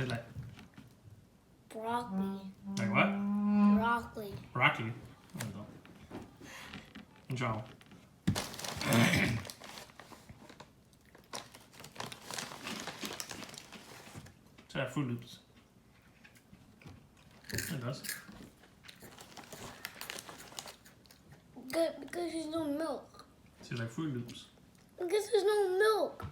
say like Broccoli. like what? Broccoli. Broccoli. I don't know. 你知道吗？It's like Fruit Loops. It does. Good, because there's no milk. It's like Fruit Loops. Because there's no milk.